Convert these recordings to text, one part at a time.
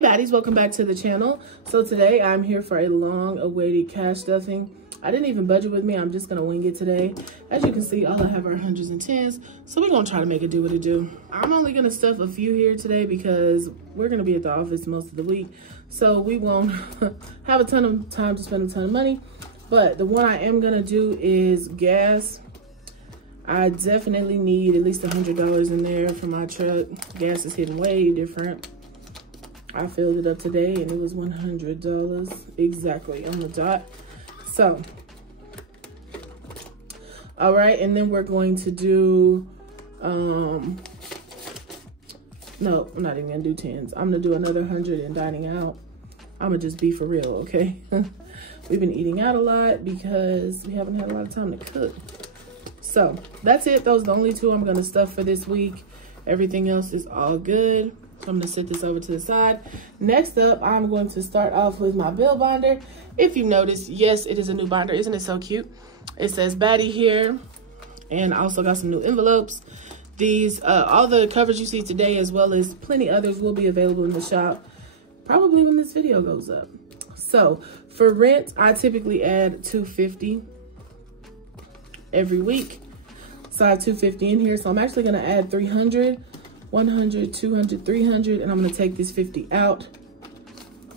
Baddies, welcome back to the channel. So today I'm here for a long awaited cash stuffing. I didn't even budget with me. I'm just gonna wing it today. As you can see, all I have are hundreds and tens. So we're gonna try to make it do what it do. I'm only gonna stuff a few here today because we're gonna be at the office most of the week. So we won't have a ton of time to spend a ton of money. But the one I am gonna do is gas. I definitely need at least $100 in there for my truck. Gas is hitting way different. I filled it up today and it was $100 exactly on the dot. So, all right, and then we're going to do, no, I'm not even gonna do tens. I'm gonna do another 100 in dining out. I'm gonna just be for real, okay? We've been eating out a lot because we haven't had a lot of time to cook. So that's it. Those are the only two I'm gonna stuff for this week. Everything else is all good. So I'm gonna set this over to the side. Next up, I'm going to start off with my bill binder. If you notice, yes, it is a new binder. Isn't it so cute? It says Baddie here, and I also got some new envelopes. These, all the covers you see today, as well as plenty others, will be available in the shop probably when this video goes up. So for rent, I typically add $250 every week. So I have $250 in here. So I'm actually gonna add $300. 100, 200, 300, and I'm gonna take this 50 out.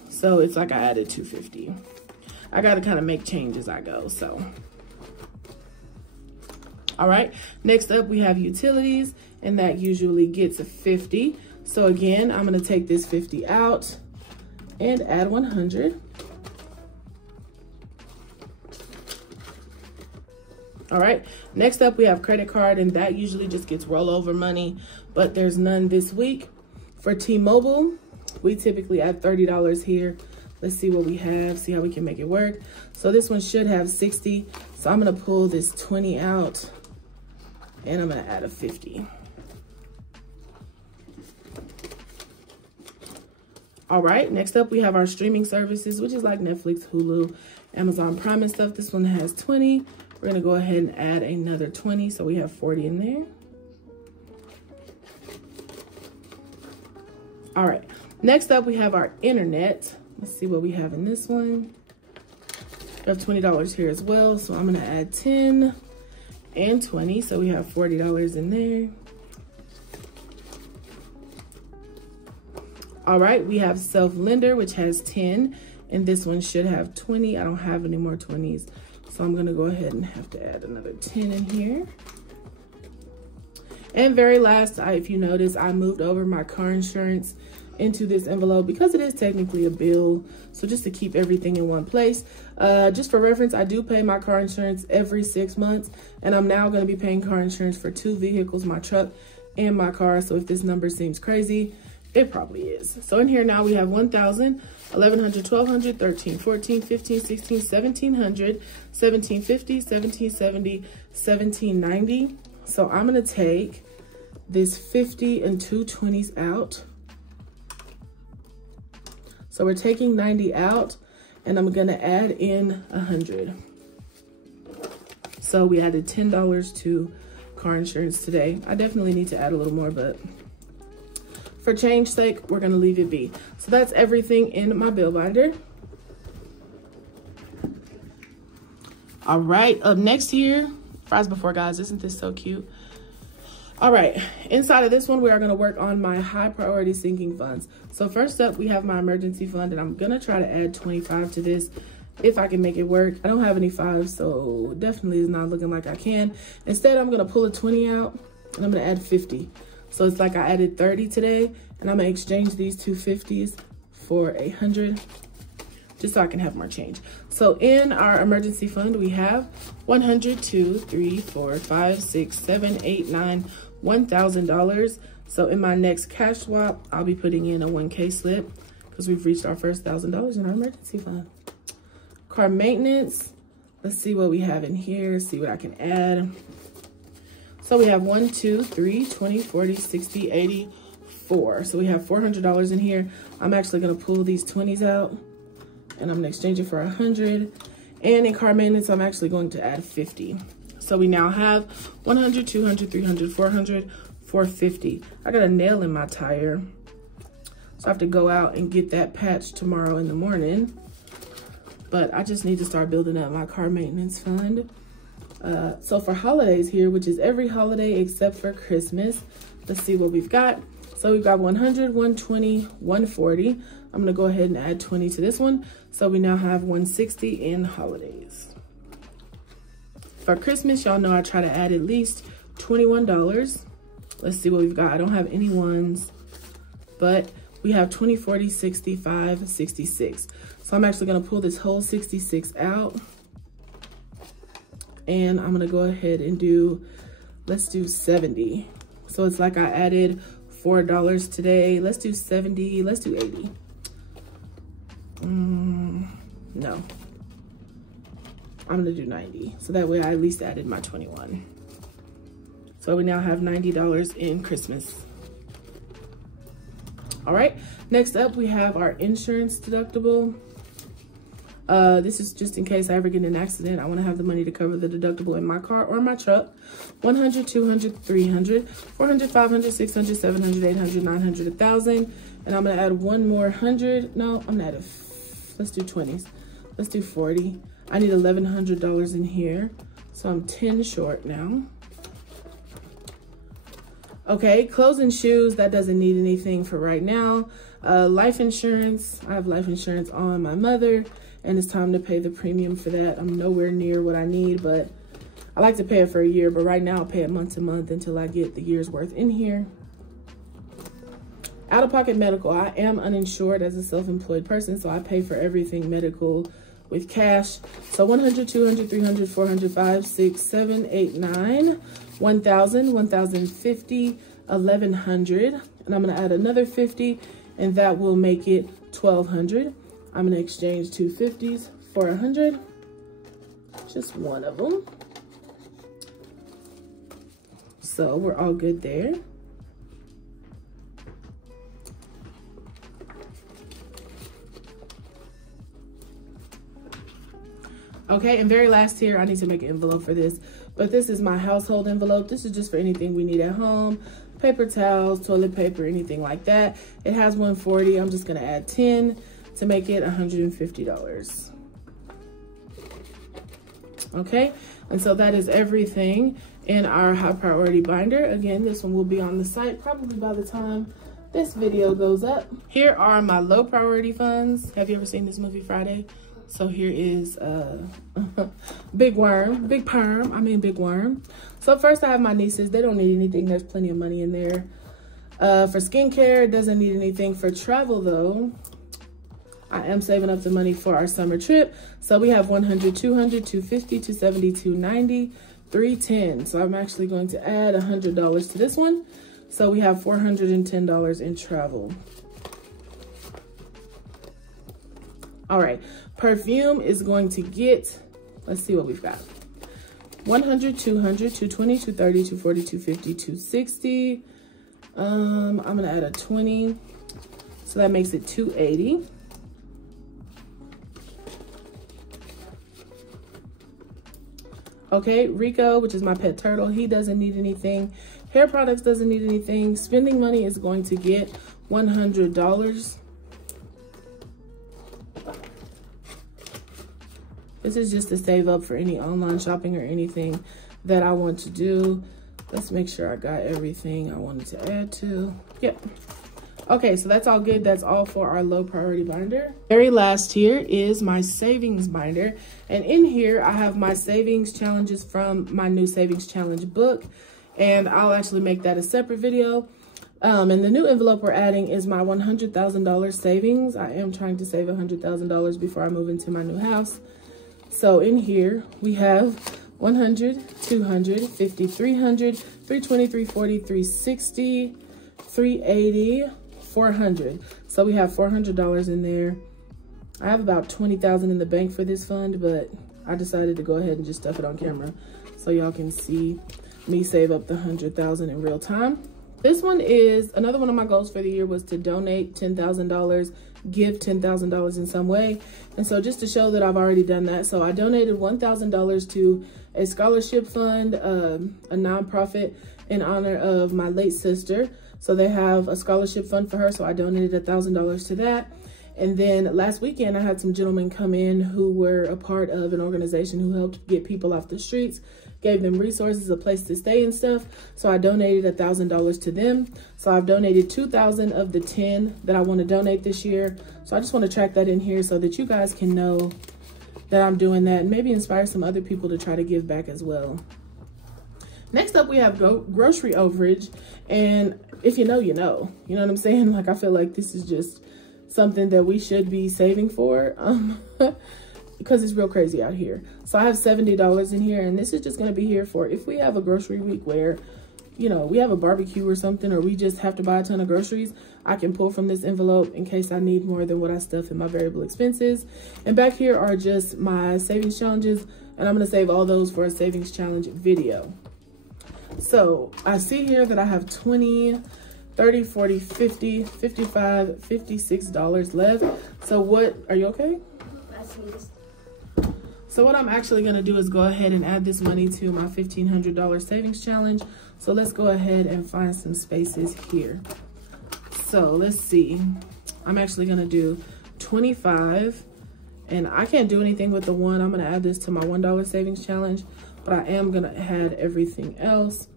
So it's like I added 250. I gotta kind of make change as I go, so. All right, next up we have utilities, and that usually gets a 50. So again, I'm gonna take this 50 out and add 100. All right, next up we have credit card, and that usually just gets rollover money, but there's none this week. For T-Mobile, we typically add $30 here. Let's see what we have, see how we can make it work. So this one should have 60. So I'm gonna pull this 20 out and I'm gonna add a 50. All right, next up we have our streaming services, which is like Netflix, Hulu, Amazon Prime and stuff. This one has 20. We're gonna go ahead and add another 20, so we have 40 in there. All right, next up we have our internet. Let's see what we have in this one. We have $20 here as well, so I'm gonna add 10 and 20, so we have $40 in there. All right, we have self-lender, which has 10, and this one should have 20. I don't have any more 20s. So I'm gonna go ahead and have to add another 10 in here. And very last, if you notice, I moved over my car insurance into this envelope because it is technically a bill. So just to keep everything in one place. Just for reference, I do pay my car insurance every 6 months, and I'm now gonna be paying car insurance for 2 vehicles, my truck and my car. So if this number seems crazy, it probably is. So in here now we have 1,000, 1,100, 1,200, 13, 14, 15, 16, 1,700, 1,750, 1,770, 1,790. So I'm gonna take this 50 and 2 20s out. So we're taking 90 out, and I'm gonna add in 100. So we added $10 to car insurance today. I definitely need to add a little more, but for change sake, we're gonna leave it be. So that's everything in my bill binder. All right, up next here, fries before guys, isn't this so cute? All right, inside of this one, we are gonna work on my high priority sinking funds. So first up, we have my emergency fund, and I'm gonna try to add 25 to this if I can make it work. I don't have any 5s, so definitely is not looking like I can. Instead, I'm gonna pull a 20 out, and I'm gonna add 50. So it's like I added 30 today, and I'm gonna exchange these 250s for 100, just so I can have more change. So in our emergency fund, we have 100, 2, 3, 4, 5, 6, 7, 8, 9, $1,000. So in my next cash swap, I'll be putting in a 1K slip because we've reached our first $1,000 in our emergency fund. Car maintenance, let's see what we have in here, see what I can add. So we have 1, 2, 3, 20, 40, 60, 80, 4. So we have $400 in here. I'm actually gonna pull these 20s out, and I'm gonna exchange it for 100. And in car maintenance, I'm actually going to add 50. So we now have 100, 200, 300, 400, 450. I got a nail in my tire. So I have to go out and get that patch tomorrow in the morning. But I just need to start building up my car maintenance fund. So for holidays here, which is every holiday except for Christmas, let's see what we've got. So we've got 100, 120, 140. I'm gonna go ahead and add 20 to this one. So we now have 160 in holidays. For Christmas, y'all know I try to add at least $21. Let's see what we've got. I don't have any ones, but we have 20, 40, 65, 66. So I'm actually gonna pull this whole 66 out. And I'm gonna go ahead and do, let's do 70. So it's like I added $4 today. Let's do 70, let's do 80. No, I'm gonna do 90. So that way I at least added my 21. So we now have $90 in Christmas. All right, next up we have our insurance deductible. This is just in case I ever get in an accident. I wanna have the money to cover the deductible in my car or my truck. 100, 200, 300, 400, 500, 600, 700, 800, 900, 1,000. And I'm gonna add one more 100. No, I'm gonna add let's do 20s. Let's do 40. I need $1,100 in here. So I'm 10 short now. Okay, clothes and shoes, that doesn't need anything for right now. Life insurance, I have life insurance on my mother, and it's time to pay the premium for that. I'm nowhere near what I need, but I like to pay it for a year, but right now I'll pay it month to month until I get the year's worth in here. Out-of-pocket medical, I am uninsured as a self-employed person, so I pay for everything medical with cash. So 100, 200, 300, 400, 5, 6, 7, 8, 9, 1,000, 1,050, 1,100. And I'm gonna add another 50, and that will make it 1,200. I'm gonna exchange two 50s for 100, just one of them. So we're all good there. Okay, and very last here, I need to make an envelope for this, but this is my household envelope. This is just for anything we need at home, paper towels, toilet paper, anything like that. It has 140, I'm just gonna add 10 to make it $150. Okay, and so that is everything in our high priority binder. Again, this one will be on the site probably by the time this video goes up. Here are my low priority funds. Have you ever seen this movie Friday? So here is Big Worm. So first I have my nieces. They don't need anything. There's plenty of money in there. For skincare, it doesn't need anything. For travel though, I am saving up the money for our summer trip. So we have 100, 200, 250, 270, 290, 310. So I'm actually going to add $100 to this one. So we have $410 in travel. All right, perfume is going to get, let's see what we've got. 100, 200, 220, 230, 240, 250, 260. I'm gonna add a 20. So that makes it 280. Okay, Rico, which is my pet turtle, he doesn't need anything. Hair products doesn't need anything. Spending money is going to get $100. This is just to save up for any online shopping or anything that I want to do. Let's make sure I got everything I wanted to add to. Yep. Okay, so that's all good. That's all for our low priority binder. Very last here is my savings binder. And in here, I have my savings challenges from my new savings challenge book. And I'll actually make that a separate video. And the new envelope we're adding is my $100,000 savings. I am trying to save $100,000 before I move into my new house. So in here, we have 100, 200, 50, 300, 320, 340, 360, 380, 400. So we have $400 in there. I have about $20,000 in the bank for this fund, but I decided to go ahead and just stuff it on camera so y'all can see me save up the $100,000 in real time. This one is, another one of my goals for the year was to donate $10,000, give $10,000 in some way. And so just to show that I've already done that, so I donated $1,000 to a scholarship fund, a nonprofit in honor of my late sister. So they have a scholarship fund for her, so I donated $1,000 to that. And then last weekend, I had some gentlemen come in who were a part of an organization who helped get people off the streets, gave them resources, a place to stay and stuff. So I donated $1,000 to them. So I've donated 2,000 of the 10 that I want to donate this year. So I just want to track that in here so that you guys can know that I'm doing that and maybe inspire some other people to try to give back as well. Next up, we have grocery overage. And if you know, you know. You know what I'm saying? Like, I feel like this is just something that we should be saving for because it's real crazy out here. So I have $70 in here, and this is just going to be here for if we have a grocery week where, you know, we have a barbecue or something, or we just have to buy a ton of groceries. I can pull from this envelope in case I need more than what I stuff in my variable expenses. And back here are just my savings challenges, and I'm going to save all those for a savings challenge video. So I see here that I have 20, 30, 40, 50, 55, $56 left. So what, are you okay? So what I'm actually gonna do is go ahead and add this money to my $1,500 savings challenge. So let's go ahead and find some spaces here. So let's see. I'm actually gonna do 25, and I can't do anything with the one. I'm gonna add this to my $1 savings challenge, but I am gonna add everything else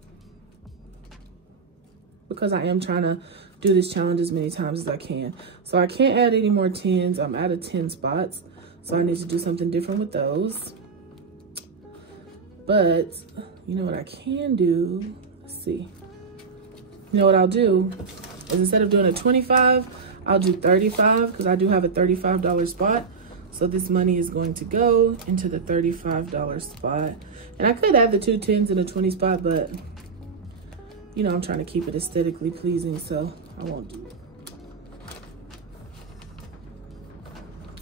because I am trying to do this challenge as many times as I can. So I can't add any more 10s. I'm out of 10 spots. So I need to do something different with those. But you know what I can do? Let's see. You know what I'll do is instead of doing a 25, I'll do 35 because I do have a $35 spot. So this money is going to go into the $35 spot. And I could add the 2 10s in a 20 spot, but you know, I'm trying to keep it aesthetically pleasing, so I won't do it.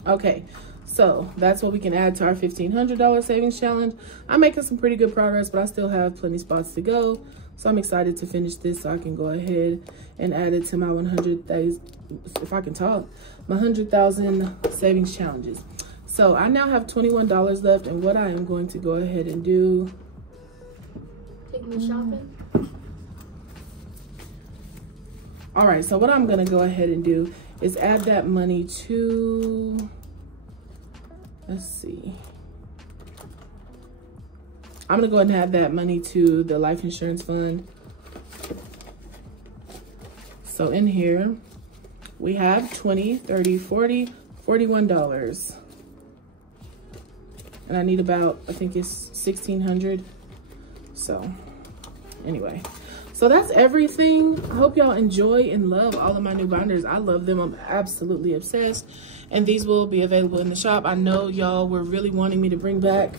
Okay, so that's what we can add to our $1,500 savings challenge. I'm making some pretty good progress, but I still have plenty spots to go. So I'm excited to finish this so I can go ahead and add it to my 100,000, if I can talk, my 100,000 savings challenges. So I now have $21 left, and what I am going to go ahead and do. Take me shopping. All right, so what I'm gonna go ahead and do is add that money to, let's see. I'm gonna go ahead and add that money to the life insurance fund. So in here, we have 20, 30, 40, $41. And I need about, I think it's 1,600. So anyway. So that's everything. I hope y'all enjoy and love all of my new binders. I love them. I'm absolutely obsessed. And these will be available in the shop. I know y'all were really wanting me to bring back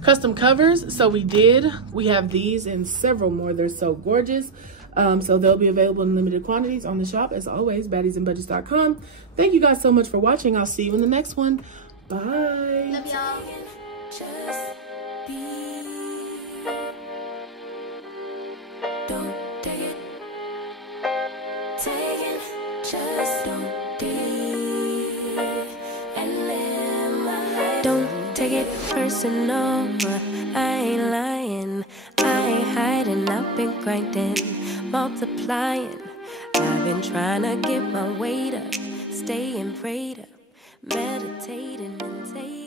custom covers. So we did. We have these and several more. They're so gorgeous. So they'll be available in limited quantities on the shop. As always, baddiesandbudgets.com. Thank you guys so much for watching. I'll see you in the next one. Bye. Love y'all. Don't take it. Take it. Just don't take and live my life. Don't take it personal. I ain't lying. I ain't hiding. I've been grinding, multiplying. I've been trying to get my weight up, staying prayed up, meditating and taking.